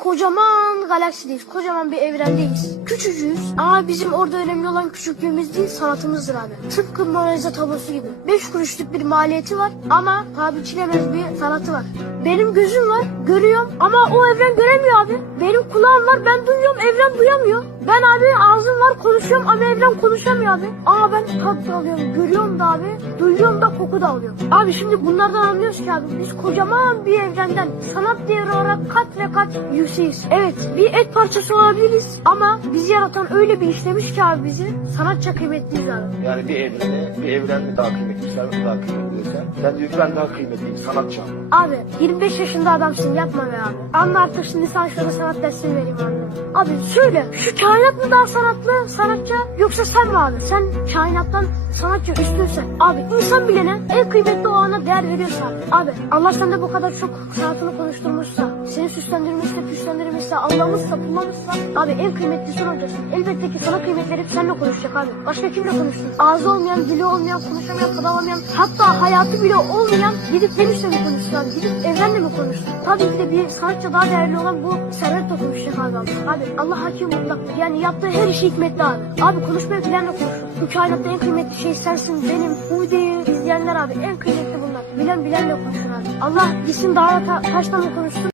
kocaman galaksideyiz. Kocaman bir evrendeyiz. Küçücüğüz ama bizim orada önemli olan küçüklüğümüz değil sanatımızdır abi. Tıpkı Mona Lisa tablosu gibi. 5 kuruşluk bir maliyeti var ama paha biçilemez bir sanatı var. Benim gözüm var, görüyorum ama o evren göremiyor abi. Benim kulağım var, ben duyuyorum, evren duyamıyor. Ben abi ağzım var, konuşuyorum ama evren konuşamıyor abi. Ama ben tat da alıyorum, görüyorum da abi, duyuyorum da koku da alıyorum. Abi şimdi bunlardan anlıyoruz ki abi biz kocaman bir evrenden sanat değeri olarak kat ve kat yükseğiz. Evet bir et parçası olabiliriz ama bizi yaratan öyle bir işlemiş ki abi bizi sanatça kıymetliyiz abi. Yani bir evreni, bir evren mi daha kıymetli, sen mi daha kıymetliysen? Ben diyor ki ben daha kıymetliyim, sanatçı ama. Abi 25 yaşında adamsın yapma be abi. Artık şimdi sana şurada sanat dersini vereyim abi. Abi söyle şu kainat mı daha sanatlı sanatçı yoksa sen mi abi? Sen kainattan sanatçı üstünsen. Abi insan bilene en kıymetli o ana değer veriyorsa. Abi Allah sende bu kadar çok sanatını konuşturmuşsa, seni süslendirmişse, püslendirmişse, Allah'ımızsa, kullanmışsa abi en kıymetlisi olacaksın. Elbette ki sana kıymet verip seninle konuşacak abi. Başka kimle konuşsun? Ağzı olmayan, dili olmayan, konuşamayan, tadı alamayan, hatta hayatı bile olmayan gidip Venüs'le mi konuşsun abi? Gidip evrenle mi konuşsun? Tabii ki de bir sanatçı daha değerli olan bu Servet'le konuşacak abi. Abi Allah hakim mutlak. Yani yaptığı her işi hikmetli abi. Abi konuşmayı bilenle konuşun. Bu kainatta en kıymetli şey sensin, benim. Bu videoyu izleyenler abi en kıymetli bunlar. Bilen bilenle konuşun abi. Allah gitsin dağla ta- taşla mı konuşsun?